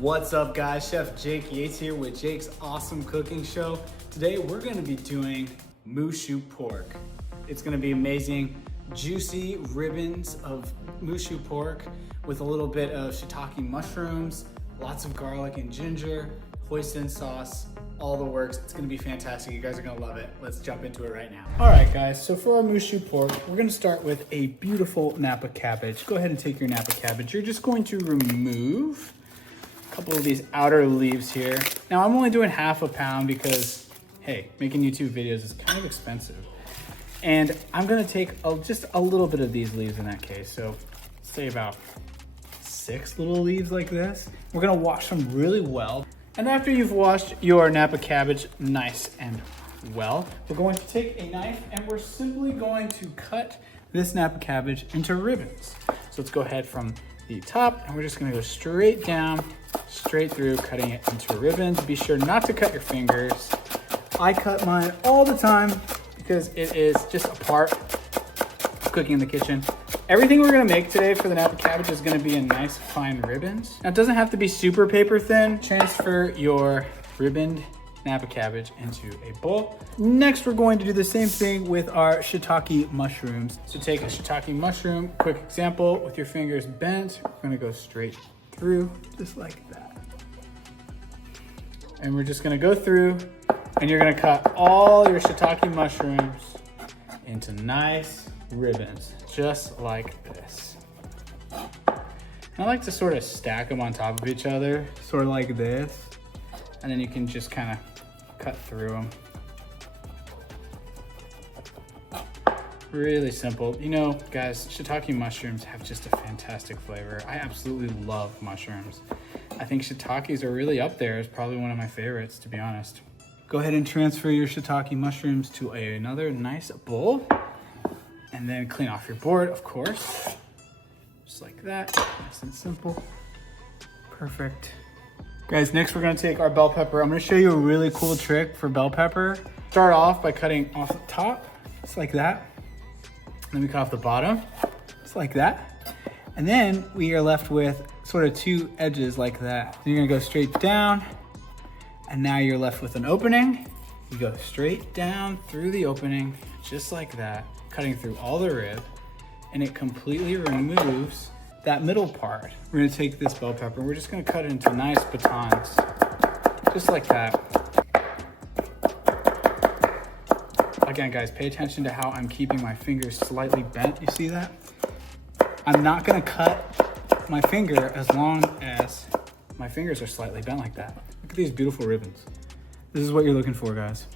What's up guys, Chef Jake Yates here with Jake's Awesome Cooking Show. Today we're gonna be doing Moo Shu Pork. It's gonna be amazing, juicy ribbons of Moo Shu Pork with a little bit of shiitake mushrooms, lots of garlic and ginger, Hoisin sauce, all the works. It's gonna be fantastic. You guys are gonna love it. Let's jump into it right now. All right guys, so for our Moo Shu Pork, we're gonna start with a beautiful Napa cabbage. Go ahead and take your Napa cabbage. You're just going to remove couple of these outer leaves here. Now I'm only doing half a pound because, hey, making YouTube videos is kind of expensive. And I'm gonna take just a little bit of these leaves in that case. So say about 6 little leaves like this. We're gonna wash them really well. And after you've washed your Napa cabbage nice and well, we're going to take a knife and we're simply going to cut this Napa cabbage into ribbons. So let's go ahead from the top and we're just gonna go straight down, straight through, cutting it into ribbons. Be sure not to cut your fingers. I cut mine all the time because it is just a part of cooking in the kitchen. Everything we're gonna make today for the Napa cabbage is gonna be in nice fine ribbons. Now it doesn't have to be super paper thin. Transfer your ribboned Napa cabbage into a bowl. Next, we're going to do the same thing with our shiitake mushrooms. So take a shiitake mushroom, quick example, with your fingers bent, we're gonna go straight through, just like that. And we're just gonna go through and you're gonna cut all your shiitake mushrooms into nice ribbons, just like this. I like to sort of stack them on top of each other, sort of like this. And then you can just kind of cut through them. Really simple. You know, guys, shiitake mushrooms have just a fantastic flavor. I absolutely love mushrooms. I think shiitakes are really up there. It's probably one of my favorites, to be honest. Go ahead and transfer your shiitake mushrooms to another nice bowl. And then clean off your board, of course. Just like that, nice and simple. Perfect. Guys, next we're gonna take our bell pepper. I'm gonna show you a really cool trick for bell pepper. Start off by cutting off the top, just like that. Then we cut off the bottom, just like that. And then we are left with sort of 2 edges like that. Then you're gonna go straight down, and now you're left with an opening. You go straight down through the opening, just like that, cutting through all the rib, and it completely removes that middle part. We're gonna take this bell pepper, we're just gonna cut it into nice batons, just like that. Again, guys, pay attention to how I'm keeping my fingers slightly bent. You see that? I'm not gonna cut my finger as long as my fingers are slightly bent like that. Look at these beautiful ribbons. This is what you're looking for, guys.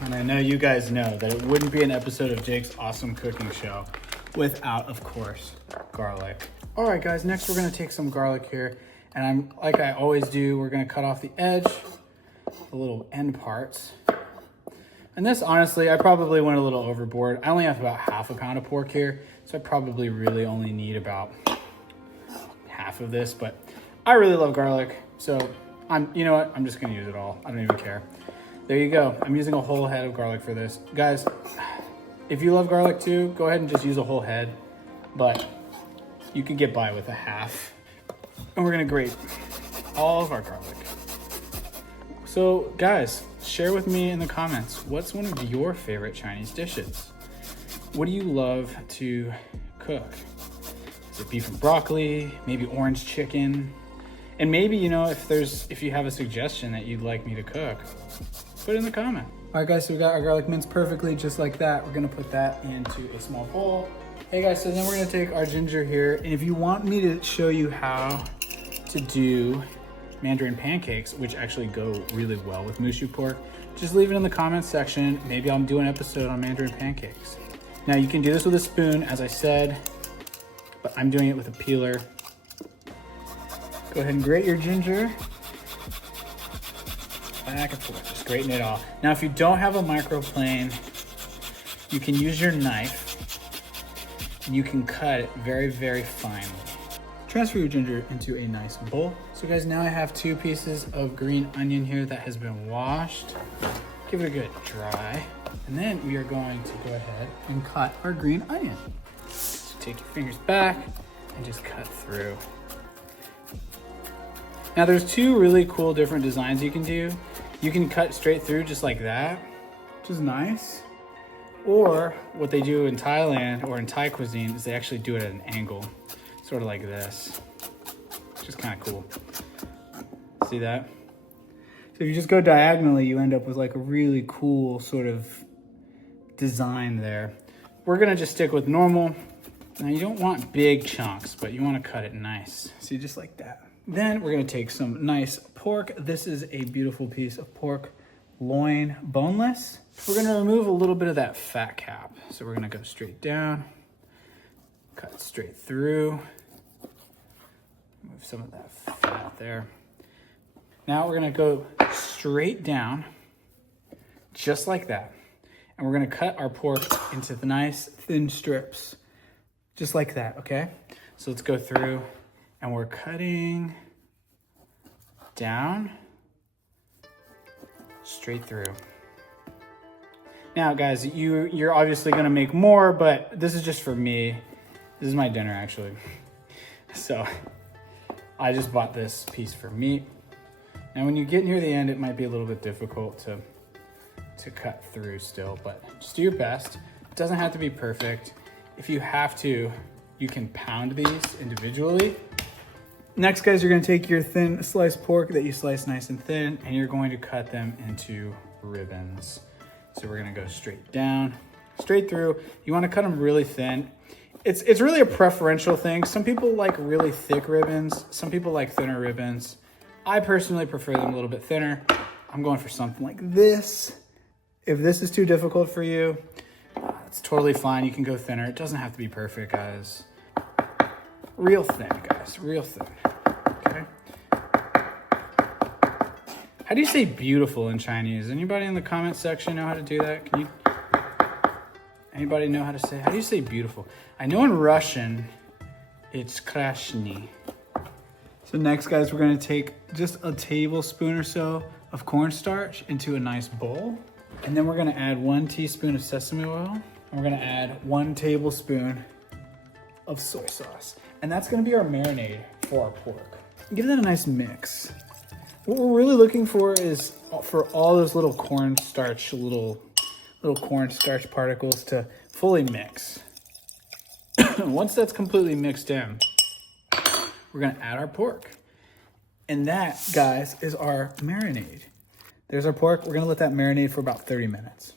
And I know you guys know that it wouldn't be an episode of Jake's Awesome Cooking Show without, of course, garlic. All right, guys, next we're gonna take some garlic here, and like I always do, we're gonna cut off the edge, the little end parts. And this, honestly, I probably went a little overboard. I only have about half a pound of pork here, so I probably really only need about half of this, but I really love garlic, so you know what? I'm just gonna use it all. I don't even care. There you go. I'm using a whole head of garlic for this. Guys, if you love garlic too, go ahead and just use a whole head, but you can get by with a half. And we're gonna grate all of our garlic. So guys, share with me in the comments, what's one of your favorite Chinese dishes? What do you love to cook? Is it beef and broccoli, maybe orange chicken? And maybe, you know, if you have a suggestion that you'd like me to cook, put it in the comment. All right guys, so we got our garlic minced perfectly, just like that. We're gonna put that into a small bowl. Hey guys, so then we're gonna take our ginger here, and if you want me to show you how to do mandarin pancakes, which actually go really well with Moo Shu pork, just leave it in the comments section. Maybe I'll do an episode on mandarin pancakes. Now you can do this with a spoon, as I said, but I'm doing it with a peeler. Go ahead and grate your ginger. Back and forth, just grating it off. Now if you don't have a microplane, you can use your knife, and you can cut it very, very finely. Transfer your ginger into a nice bowl. So guys, now I have 2 pieces of green onion here that has been washed. Give it a good dry. And then we are going to go ahead and cut our green onion. So take your fingers back and just cut through. Now there's two really cool different designs you can do. You can cut straight through just like that, which is nice. Or what they do in Thailand or in Thai cuisine is they actually do it at an angle, sort of like this, which is kind of cool. See that? So if you just go diagonally, you end up with like a really cool sort of design there. We're gonna just stick with normal. Now you don't want big chunks, but you wanna cut it nice. See, just like that. Then we're gonna take some nice pork. This is a beautiful piece of pork, loin, boneless. We're gonna remove a little bit of that fat cap. So we're gonna go straight down, cut straight through, remove some of that fat there. Now we're gonna go straight down, just like that. And we're gonna cut our pork into the nice thin strips, just like that, okay? So let's go through. And we're cutting down, straight through. Now guys, you're obviously gonna make more, but this is just for me. This is my dinner actually. So I just bought this piece for meat. Now when you get near the end, it might be a little bit difficult to cut through still, but just do your best. It doesn't have to be perfect. If you have to, you can pound these individually. Next, guys, you're gonna take your thin sliced pork that you slice nice and thin, and you're going to cut them into ribbons. So we're gonna go straight down, straight through. You wanna cut them really thin. It's really a preferential thing. Some people like really thick ribbons. Some people like thinner ribbons. I personally prefer them a little bit thinner. I'm going for something like this. If this is too difficult for you, it's totally fine. You can go thinner. It doesn't have to be perfect, guys. Real thin, guys, real thin, okay? How do you say beautiful in Chinese? Anybody in the comment section know how to do that? Can you, anybody know how to say, how do you say beautiful? I know in Russian, it's krashny. So next, guys, we're gonna take just a tablespoon or so of cornstarch into a nice bowl. And then we're gonna add 1 teaspoon of sesame oil. And we're gonna add 1 tablespoon of soy sauce. And that's gonna be our marinade for our pork. Give that a nice mix. What we're really looking for is for all those little cornstarch, little cornstarch particles to fully mix. Once that's completely mixed in, we're gonna add our pork. And that, guys, is our marinade. There's our pork. We're gonna let that marinate for about 30 minutes.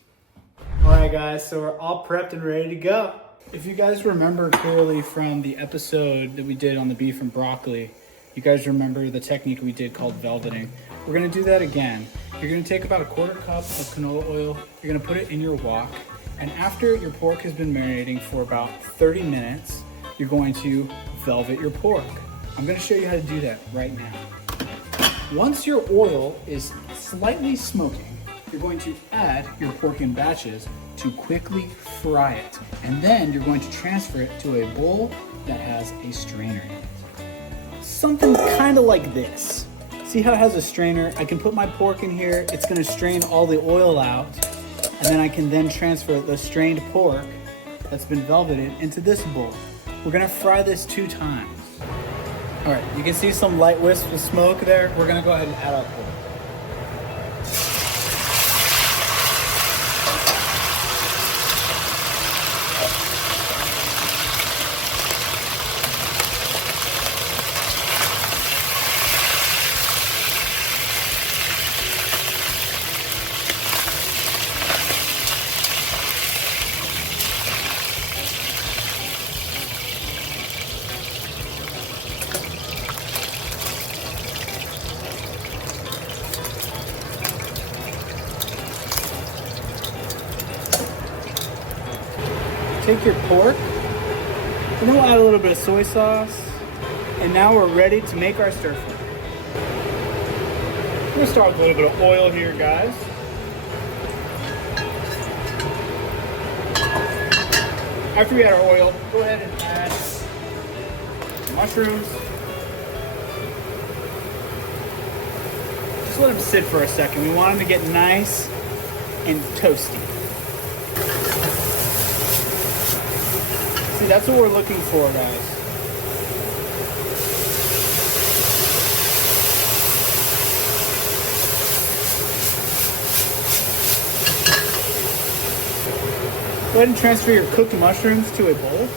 All right, guys, so we're all prepped and ready to go. If you guys remember clearly from the episode that we did on the beef and broccoli, you guys remember the technique we did called velveting. We're gonna do that again. You're gonna take about a 1/4 cup of canola oil. You're gonna put it in your wok. And after your pork has been marinating for about 30 minutes, you're going to velvet your pork. I'm gonna show you how to do that right now. Once your oil is slightly smoking, you're going to add your pork in batches to quickly fry it. And then you're going to transfer it to a bowl that has a strainer in it. Something kind of like this. See how it has a strainer? I can put my pork in here. It's gonna strain all the oil out. And then I can then transfer the strained pork that's been velveted into this bowl. We're gonna fry this 2 times. All right, you can see some light wisps of smoke there. We're gonna go ahead and add our pork. Take your pork, and then we'll add a little bit of soy sauce, and now we're ready to make our stir fry. We're gonna start with a little bit of oil here, guys. After we add our oil, go ahead and add mushrooms. Just let them sit for a second. We want them to get nice and toasty. See, that's what we're looking for, guys. ahead and transfer your cooked mushrooms to a bowl.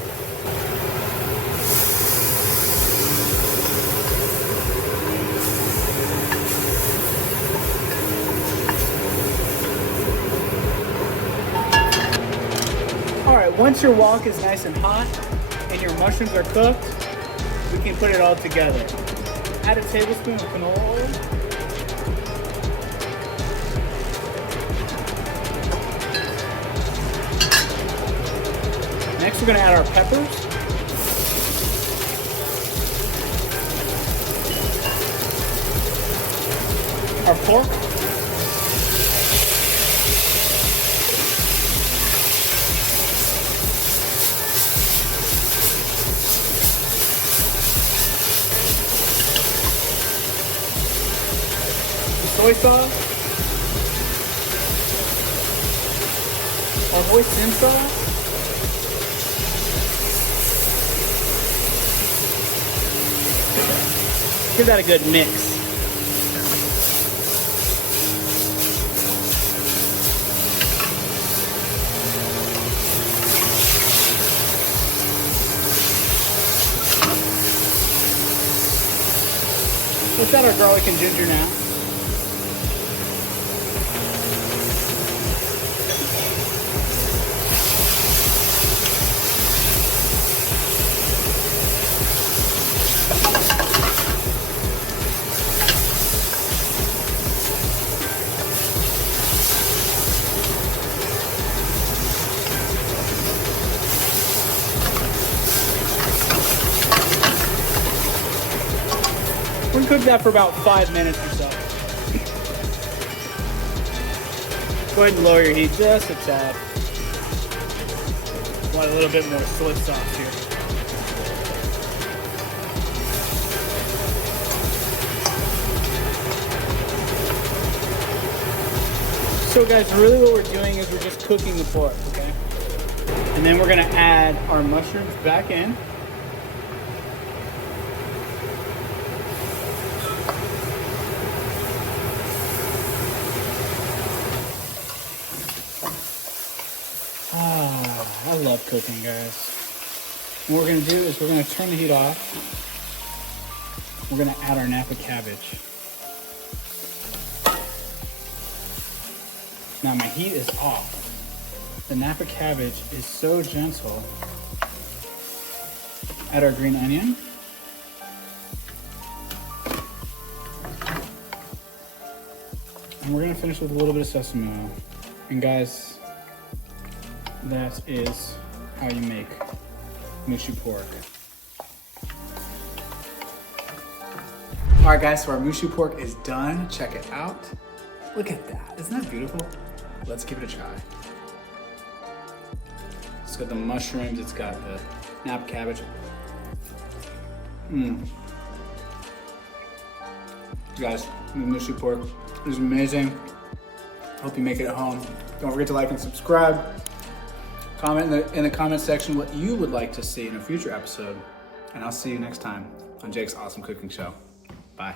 All right, once your wok is nice and hot and your mushrooms are cooked, we can put it all together. Add a tablespoon of canola oil. Next, we're gonna add our peppers. Our pork. Soy sauce, our Hoisin sauce, give that a good mix. Let's add our garlic and ginger now. We're gonna cook that for about 5 minutes or so. Go ahead and lower your heat just a tad. Want a little bit more soy sauce here. So guys, really what we're doing is we're just cooking the pork, okay? And then we're gonna add our mushrooms back in. I love cooking, guys. What we're gonna do is we're gonna turn the heat off. We're gonna add our Napa cabbage. Now my heat is off. The Napa cabbage is so gentle. Add our green onion. And we're gonna finish with a little bit of sesame oil. And guys, that is how you make Moo Shu pork. All right guys, so our Moo Shu pork is done. Check it out. Look at that, isn't that beautiful? Let's give it a try. It's got the mushrooms, it's got the Napa cabbage. Guys, the Moo Shu pork is amazing. Hope you make it at home. Don't forget to like and subscribe. Comment in the comment section what you would like to see in a future episode. And I'll see you next time on Jake's Awesome Cooking Show. Bye.